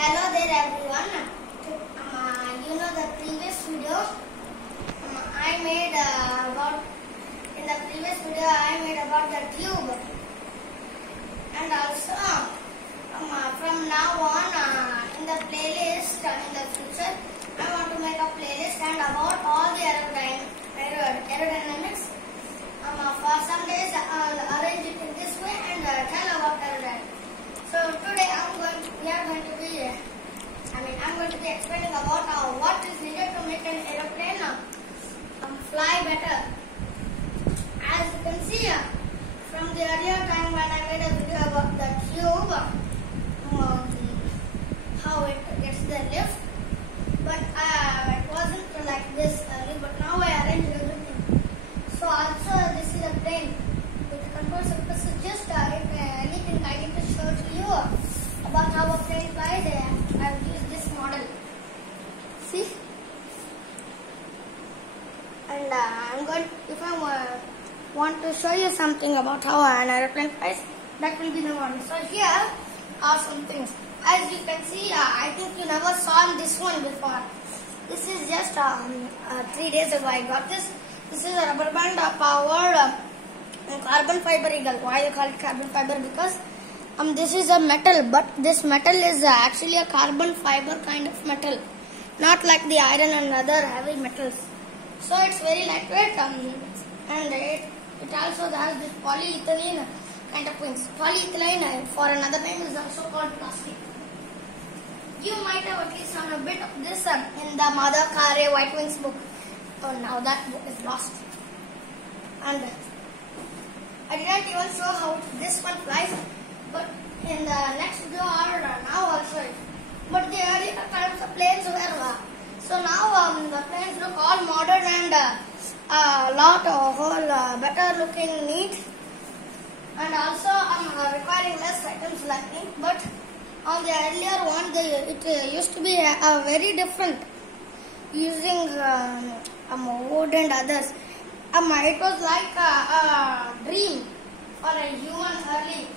Hello there everyone. You know the previous video I made about the tube, and also from now on in the playlist in the future I want to make a playlist and about all the aerodynamics. For some days I'll arrange it in this way and tell about aerodynamics. So today I'm going to be explaining about what is needed to make an aeroplane fly better. As you can see from the earlier time when I made a video about the tube, how it gets the lift, but it wasn't like this early, but now I arranged everything. So also this is a plane with the control surface. So just if anything I need to show to you about how a plane flies, I've used this model. See? And if I want to show you something about how an aeroplane flies, that will be the model. So here are some things. As you can see, I think you never saw this one before. This is just 3 days ago I got this. This is a rubber band powered carbon fiber eagle. Why you call it carbon fiber? Because this is a metal, but this metal is actually a carbon fiber kind of metal, not like the iron and other heavy metals. So it's very lightweight, and it also has this polyethylene kind of wings. Polyethylene, for another name, is also called plastic. You might have at least seen a bit of this in the Mother Carey White Wings book. Oh, now that book is lost. And I didn't even show how this one flies, but in the next video or now also. But the earlier times the planes were so now the planes look all modern and better looking, neat, and also requiring less items like me. But on the earlier one, it used to be very different, using wood and others. It was like a dream for a human early,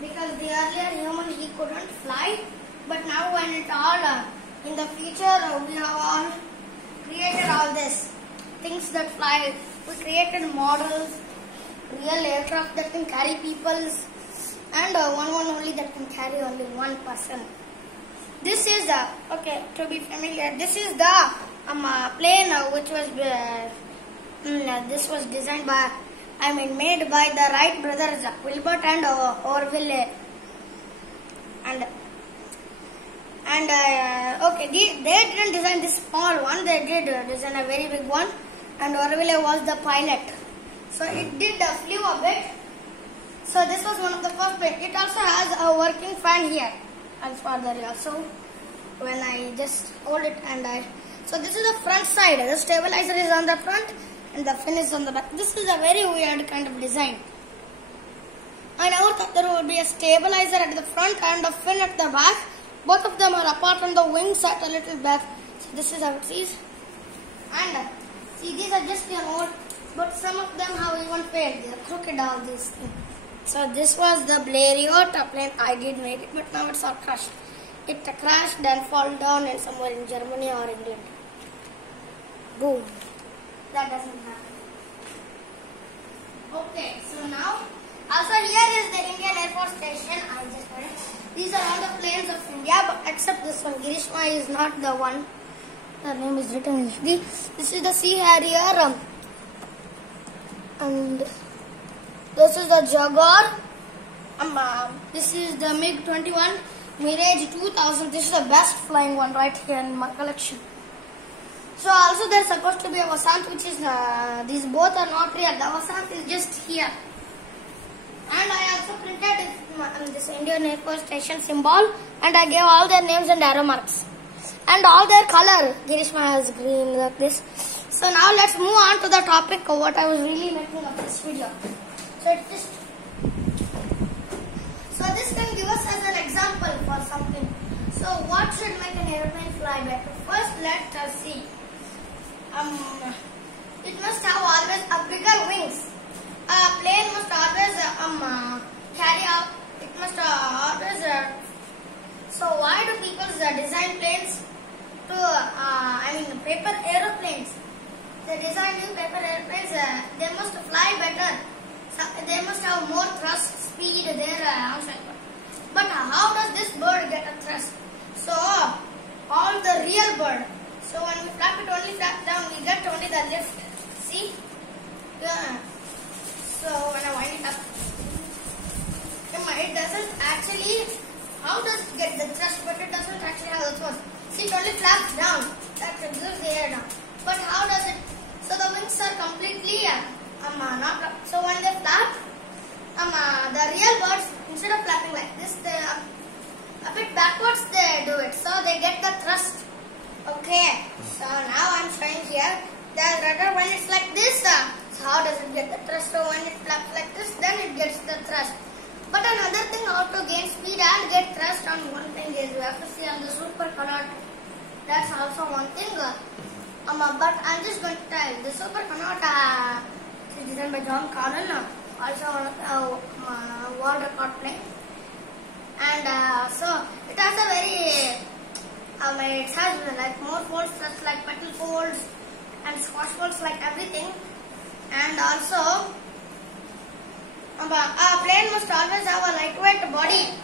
because the earlier human he couldn't fly, but now when it all in the future we have all created all this things that fly. We created models, real aircraft that can carry people, and one only that can carry only one person. This is to be familiar, this is the plane which was this was designed by made by the Wright brothers, Wilbur and Orville, they didn't design this small one, they did design a very big one, and Orville was the pilot. So it did flew a bit. So this was one of the first planes. It also has a working fan here and further also when I just hold it so this is the front side. The stabilizer is on the front and the fin is on the back. This is a very weird kind of design. I never thought there would be a stabilizer at the front and a fin at the back. Both of them are apart on the wings at a little back. So this is how it is. And see, these are just your old, but some of them have even failed. They are crooked, all these things. So this was the Blériot plane. I did make it, but now it's all crushed. It crashed and fall down in somewhere in Germany or England. Boom. That doesn't happen. Okay, so now also here is the Indian Air Force Station. I just read. These are all the planes of India, but except this one. Girishma is not the one. The name is written in Hindi. This is the Sea Harrier, and this is the Jaguar. This is the MiG-21 Mirage 2000. This is the best flying one right here in my collection. So also there's supposed to be a Vasant, which is these both are not real. The Vasant is just here. And I also printed this Indian Air Force Station symbol, and I gave all their names and arrow marks and all their color. Girishma has green like this. So now let's move on to the topic of what I was really making of this video. So this can give us as an example for something. So what should make an airplane fly better? First, let us see. It must have always a bigger wings. A plane must always carry out. It must always So why do people design planes to, paper aeroplanes? They design new paper airplanes, they must fly better. So they must have more thrust speed there outside. But how does this bird get a thrust? So all the real bird. So when we flap it, only flap down, we get only the lift. See? Yeah. So when I wind it up, it doesn't actually. How does it get the thrust? But it doesn't actually have the thrust. See, it only flaps down. That gives the air down. But how does it? So the wings are completely not. So when they flap, the real birds, instead of flapping like this, they a bit backwards they do it. So they get the thrust. Okay. So now I'm showing here. The rudder, when it's like this, so how does it get the thrust? So when it flaps like this, then it gets the thrust. But another thing, how to gain speed and get thrust on one thing is we have to see on the Super Connaught. That's also one thing. But I'm just going to tell the Super Connaught is designed by John Carroll, also one of the world record plane. And so it has a very, it has like more folds, just like petal folds and squash folds, like everything. And also, a plane must always have a lightweight body.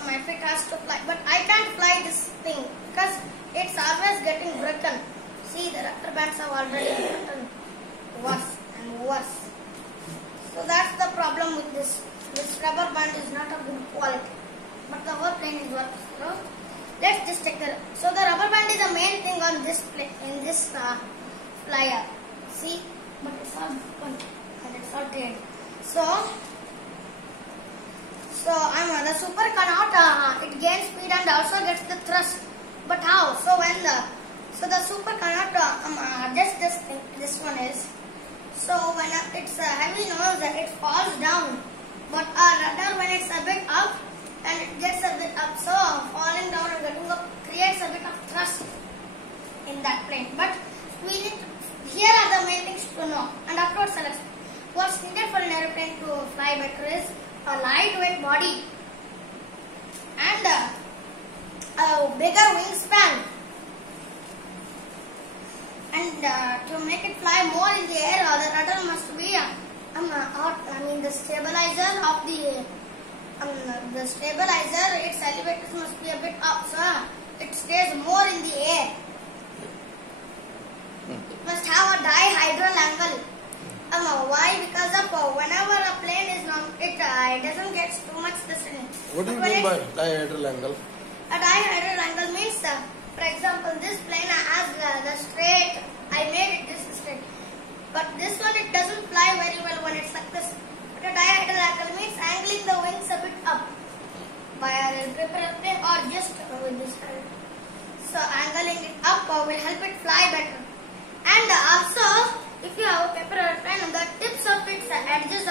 If it has to fly, but I can't fly this thing because it's always getting broken. See, the rubber bands have already gotten worse and worse. So that's the problem with this. This rubber band is not of good quality, but the whole plane is working. So let's just check the. So the rubber band is the main thing on this plane, in this flyer. See, but it's all broken and it's all dead. So the Super Connaught, it gains speed and also gets the thrust. But how? So the Super Connaught, this one is. So when it's heavy nose, it falls down. But rudder, when it's a bit up and it gets a bit up, so falling down and getting up creates a bit of thrust in that plane. But here are the main things to know. And afterwards, what's needed for an airplane to fly better is a lightweight body and a bigger wingspan. And to make it fly more in the air, the rudder must be the stabilizer of the stabilizer. Its elevators must be a bit up, so it stays more in the air. It must have a dihedral angle. Why? Because of whenever a plane is long, it doesn't get too much distance. What do you mean by dihedral angle? A dihedral angle means, for example, this plane has the straight. I made it this straight, but this one it doesn't fly very well when it's like this. But a dihedral angle means angling the wings a bit up by a paper airplane or just with this hand. So angling it up will help it fly better. And also, if you have a paper airplane, the tips of its edges